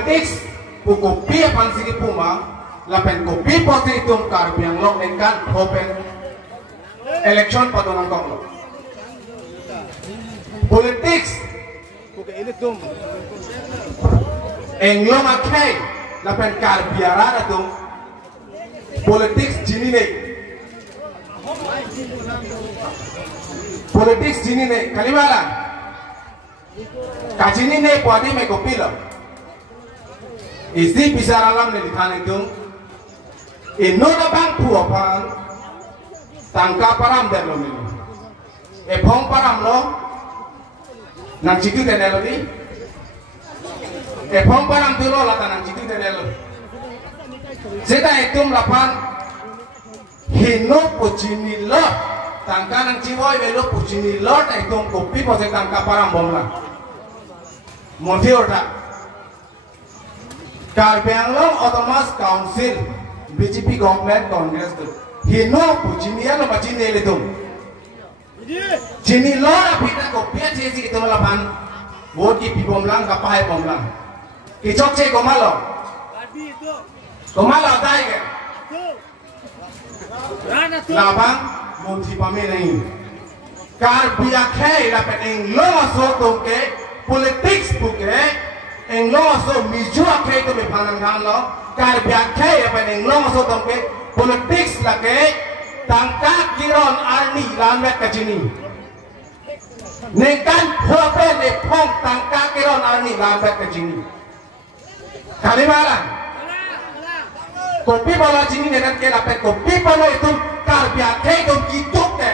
politics pu kopi pan sini puma lapen kopi posi itum karbiang long engkan open election padonang kong lo politics bukan ini tum englong akai lapen karbiara tum politics jini ne politics jini ne kalimala kajini ne pwadi me kopi lo isi bicara alam ne dikhane tum inona bang puapan tangka param delo ni epong param lo nang citu delo ni epong param tu lo lata nang citu delo seta etum lapan hino pujini lo tangka nang ciwoi belo pujini lo ta etum kopi pose tangka param bomla monti orda Karbiang Long Autonomous Council BJP government Congress tu hino pujini lo macini le tum jini lo apita kopi aja itu lapan vote ki bomlang kapai bomlang kicok ce komalo komalo tai ke lapang monti pame nahi Karbiang khai lapan eng lo so tum ke politics buke eng lo so miju khai tu me phanan khan lo Karbiang khai lapan eng lo so tum ke politics lage tangka kiron arni lambat kajini nekan hope ne pong tangka kiron arni lambat kajini kalimala kopi bola jini nekan ke lapet kopi bola itu Karbiang khai itu kituk ke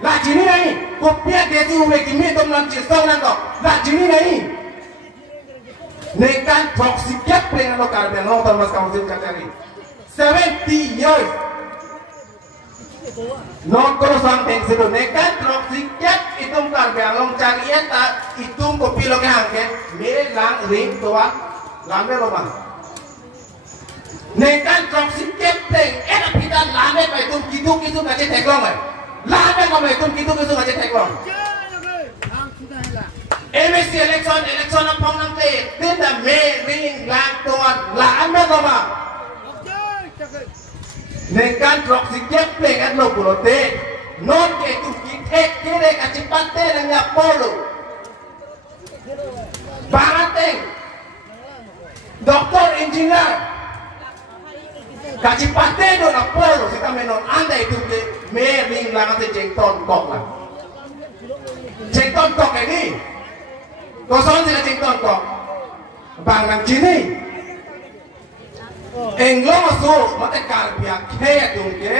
la jini nahi kopi desi hume kimi tum lan chisong nan ko la jini nahi nekan toxic plan lo Karbiang Long Autonomous Council katari 70 years non korosang teng sedo nekan toxic itum Karbiang Long cari eta itum kopi lo ke hangke mere lang ring toan lambe lo bang nekan toxic teng eta pita lambe pa itum kiduk ngaje teklong ai lambe ko itum kiduk ngaje teklong MSC election ang pong nang te tinda me ring lang toan lambe ko bang nekan toxic play at lo pulote non ke tu kitek kire kacipate nang yapolo bangateng doktor engineer kacipate do na polo sita menon anda itu ke mering langate jengton kok lah jengton kok ini kosong sila jengton kok bangang sini Englo so mate Karbiang khai tungke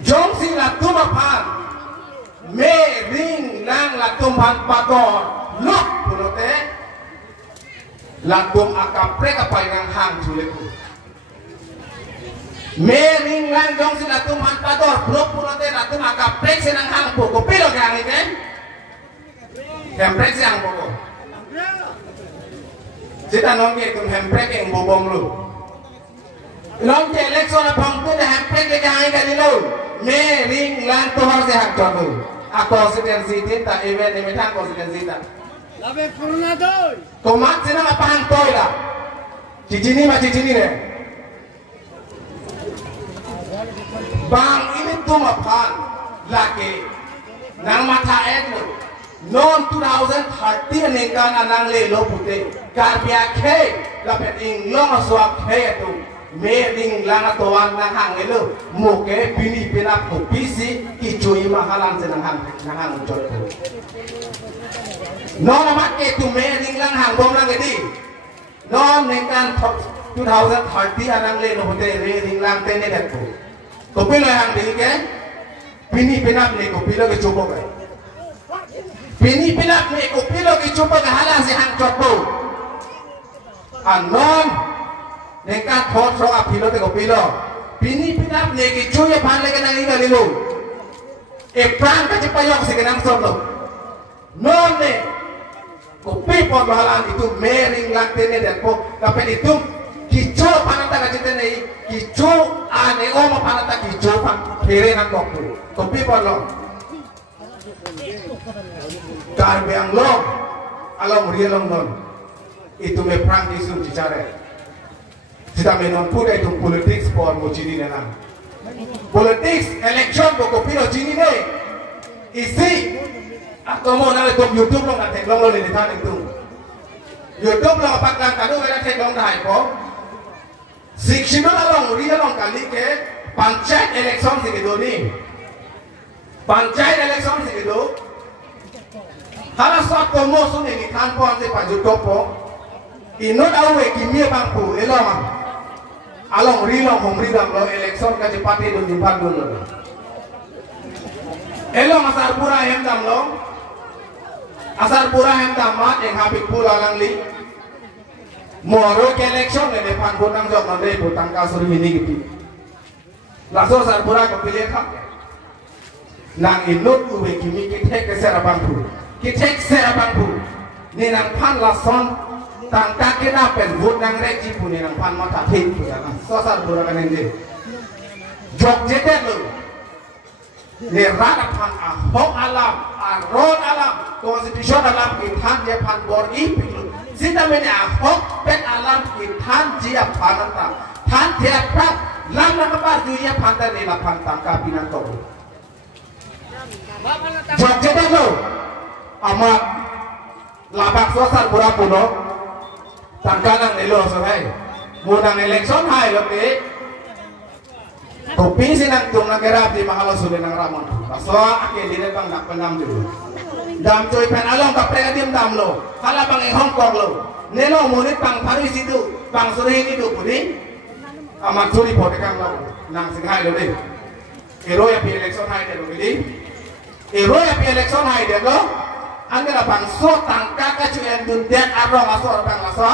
jong si latum apan me ring lang latum han pador lok pulote latum akapre kapai ngang hang juleku me ring lang jong si latum han pador lok pulote latum akapre senang hang poko pilo kang iken kempre siang poko Kita nongke tum hemprek yang bobong lu. Nongke election apang tu dah hemprek ke jangan kali lu. Mering lang tu harus hak jodoh. Konstituensi kita event emetan konstituensi kita. Labe corona doi. Komat sina apang toy lah. Cicini deh. Bang ini tu mapan lagi. Nang mata lu. Non 2030 nengkan anang le lo pute Karbiang khai lapet ing long swap khai tu mering lang atoan nang hang elo muke bini pinak tu pisi kicui mahalan senang hang jot non amat ke tu mering lang hang bom lang gedi non nengkan 2030 anang le lo pute mering lang tene dak tu kopi lo hang di ke bini pinak ne kopi lo ke coba kai Bini pinak ni kopi lo ki cuba kehalang si hang copo. Anon, nengkan thotro apilo te kopi lo. Bini pinak ni ki cuya pan lagi nang ina lilu. Epran ka cipayok si kenang solo. Non ne kopi pon halang itu mering lantene dan po. Tapi itu kicu panata ka citene kicu ane oma panata kicu pan kere nang kopi pon lo. Karbiang Long alam ria long non itu memang isu bicara. Kita menon pun itu politik sport mujini nana. Politik election boko pino jini ne. Isi atau mau nale tom YouTube lo nggak teklong lo di tanah itu. YouTube lo apa kan kado mereka teklong dah ko. Sikshino lo ria lo kali ke panchayat election segitu ni. Panchayat election segitu. Halas suatu musuh ni tanpa ante paju topo. Inut awe kimia bangku elong. Along rilong hongridam lo election kaji parti dun jumpa dulu. Elong asar pura hendam lo. Asar pura hendam mat yang habis pula langli. Moro ke election le depan butang jok nanti butang kasur ini gitu. Langsung asar pura kepilih kak. Nang inut uwe kimi kita ke serabangku. Kita serabangku. Ni nang pan lason. Tangkak kita pen bud nang reji pun nang pan mata tin pun jangan sosar burakan ini. Jok jeter lo. Ni rata pan ahok alam, aron alam, konstitusi alam kita dia pan borgi pilu. Sita meni ahok pen alam kita dia pan anta. Tan dia prat lam nak apa dia pan tadi la pan tangkap pinang kau. Jok jeter lo. Amat labak sosar burakuno. Tangkalang nilo sahay, mudang eleksyon hay loke. Kopi sinang tung nagerap di mahalo sulit ng ramon. Paso akin di bang nakpenam dulu. Dam coy pen along kapre adim dam lo. Hala bang Hong Kong lo. Nelo munit bang Paris itu, bang Suri itu pudi. Amat suri pote kang lo. Nang singhay lo deh. Ero ya pi eleksyon hay deh lo gini. Ero ya pi eleksyon hay deh lo. Angger bang so tangka kacuan dundet arong asor bang aso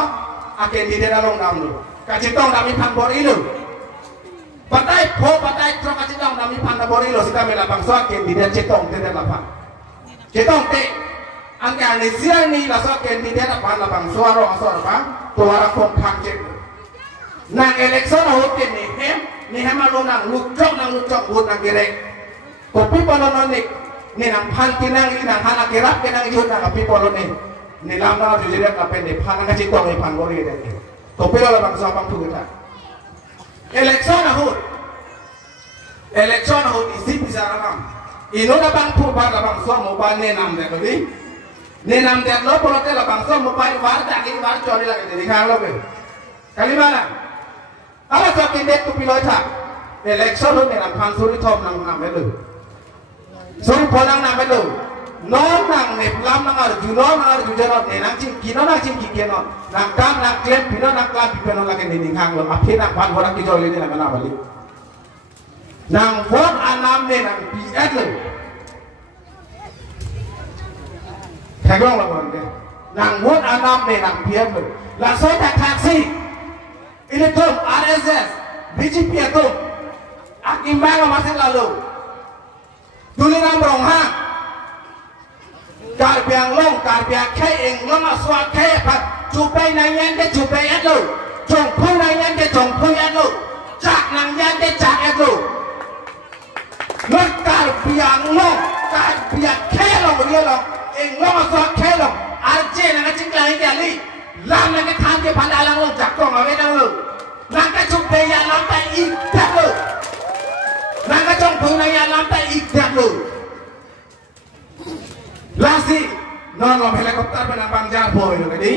akan di dalam dalam kacitong dami panbor ilu patai po patai tro kacitong dami panbor ilu sita mela bang so akan di dalam citong tidak apa citong te angger anisia ni laso akan di dalam bang so arong asor bang tuara pom pangcet nang eleksyon hokin ni hem alun nang lucok bud nang gerek kopi palononik ni nang pan kinang ini nang hana kerap kinang ikut nang api polo ni lama tu jadi apa ni pan nang citong ni pan bori deh. Kopi lo bang siapa tu kita. Election ahut isi bisa ramam. Ino dah bang tu bang siapa mobile ni nam deh tadi. Ni nam deh lo polo te lo bang siapa mobile war dah ini war curi lagi jadi kang lo be. Kali mana? Apa siapa kindet tu pilot tak? Election lo ni nam pan suri tom nang nam betul. Suri polang nama lo, non nang neplam nang arju jarot ne nang cing kino nang cing kikeno, nang kam nang klem pino nang klam pino lagi ni hang lo, akhir nang pan orang kijol ini nang mana balik, nang vote anam ne nang biat lo, kagong lo bang ke, nang vote anam ne nang biat lo, langsung tak taksi, ini tuh RSS, BJP itu, akimbang masih lalu. Tuliran berongha, karbiang long, karbiang kaya long aswa kaya pat, cupai nanyan de cupai ado, jongpung nanyan de jongpung ado, cak nanyan de cak ado. Nak karbiang long, karbiang kaya long dia long, long aswa kaya long, arje nang cingkai dia li, lam nang kan dia pandalang long jakong awe nang lo, nang cupai yang lampai ikat lo. Nangka jongpung nanyan lampai ikat lo. Lasi non lo helikopter penambang jangkau itu tadi.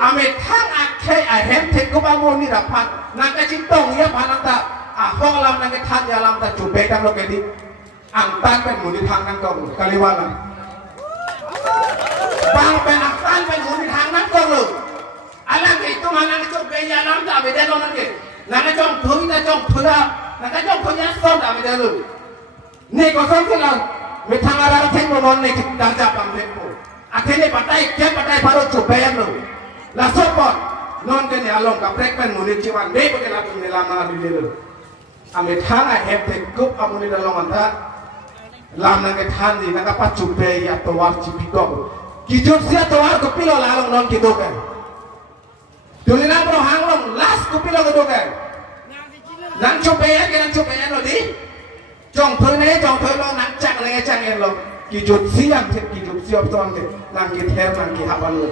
Amit hang akhir ahem tekuk bangun ni dapat. Nangka cintong ya panata. Ahong lam nangka tan ya lam tak cubai kan lo tadi. Angtan pen muni hang nangkong kaliwalan. Bang pen angtan pen muni hang nangkong lo. Alang itu mana cubai ya lam tak beda lo nangke. Nangka jongpung ita jongpung dah. Nangka jongpung ya som tak beda lo. Ni kosong silang. Mitang arah tengok non ni kita jawab ambil. Akhirnya patai baru coba lo. Lah support non kene along kaprek pen muni ciwan deh pakai lapun ni lama di dulu. Amit hanga heptek kup amuni dalam anta. Lam nang ketan di nang apa coba ya tuar cipikok. Kijur sia tuar kepilo lalong non gitu kan. Dulu nang bro hanglong las kepilo gitu kan. Nang coba ya lo di. Jong phơi lo nang cak lagi cak yang lo kijut siang kijut siap tuan ke nang kita nang kita hapan lo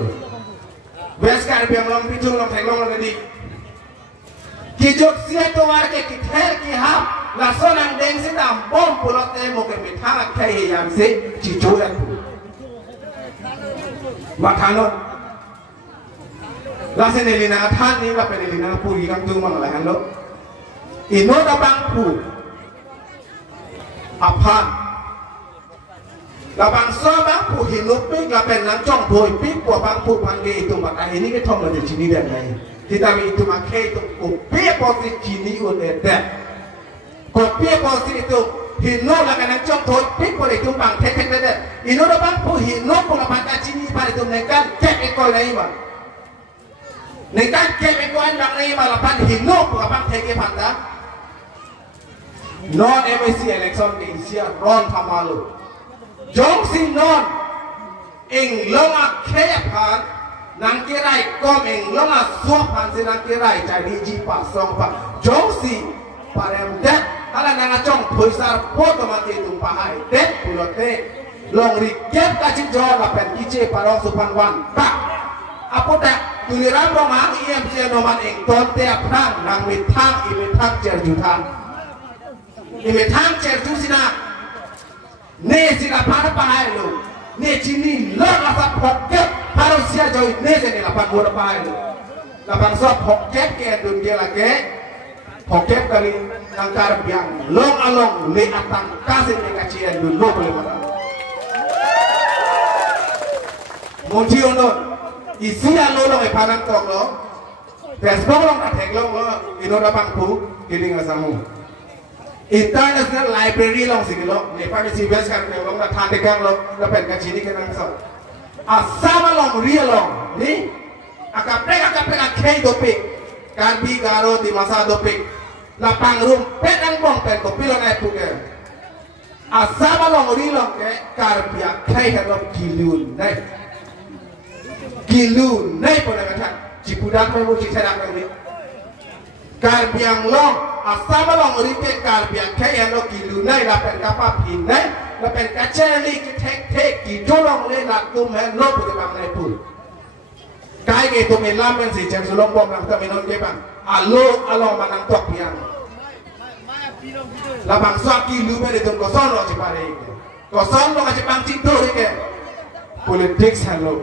West Caribbean long pitung long theng long lagi. Kijut siapa tu warga kita kihap langsung ang deng sedang bom pulut temu ke mitang kaya yang si cicuran. Makanon. Langsung elina than ni lapen elina puri kang tu mang lahan lo. Ino da bangku. Apan. Labang so bangku hinupik lapen lancong boy pik po bangku panggil itu maka ini ke thong lo di sini dan lain. Kita itu makai itu kopi posisi cini udah. Kopi posisi itu hino lah kan yang contoh pik boleh itu bang tek deh. Hino dah bang pu hino pun lah bang cini pada itu nekan kek ekor lagi bang. Nekan kek ekor yang lagi bang lapan hino pun lah bang tek pada. Non MSC election ke Asia ron pamalu. Jong si non ing long akhir pan. Nang kirai kom eng longa sopan si nang kirai cari jipa song pa jongsi parem det ala nang acong puisar foto mati tumpahai det pulote long riket kacik jor lapen kice parong supan wan tak apa tak tuliran romang iem sia noman eng tonte aprang nang mitang cerjutan imitang cerjusina ne sila para pahai lo ne cini lor rasa poket harus siapa jauh ne jadi lapan buat apa itu lapan so poket ke dunia lagi poket dari angkar biang long along ne atang kasih ne kacian dulu boleh mana munci untuk isi along long epanan kok lo Facebook long katek long lo ino lapang pu kini ngasamu International Library long sih lo, Nepal si West kan long dah tanda kan lo, lepas kaji ni kena ngasal. Asama long real long, ni akap kei topik, karbi garo di masa topik, lapang room pedang bong pen kopi lo naik puke. Asama long real long ke karbi kei kan lo gilun pun nak kata, cipudak memang cicerak ni. Karbiang long asama long rike karbiang kaya lo kilunai lapen kapap hinai lapen kaceli tek kijolong le lakum hen lo punya kamai pul kai ke tu melamen si jam sulong bom lang taminon ke bang alo manang tok piang lapang suak kilu be itu koson lo cipare koson lo kacipang cintu rike politik hello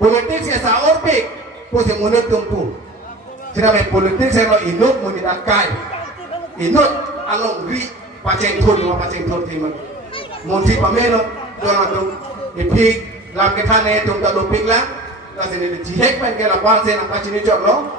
politik sa orbik pun semunut tumpu Sinabi politik saya lo inut muni dakai, inut along ri paceng thun timan. Munti pamelo doang tu ipik lam kita ne tum tak lupik lah. Kasi ni jihek pen ke lapan sen angkat sini jok lo.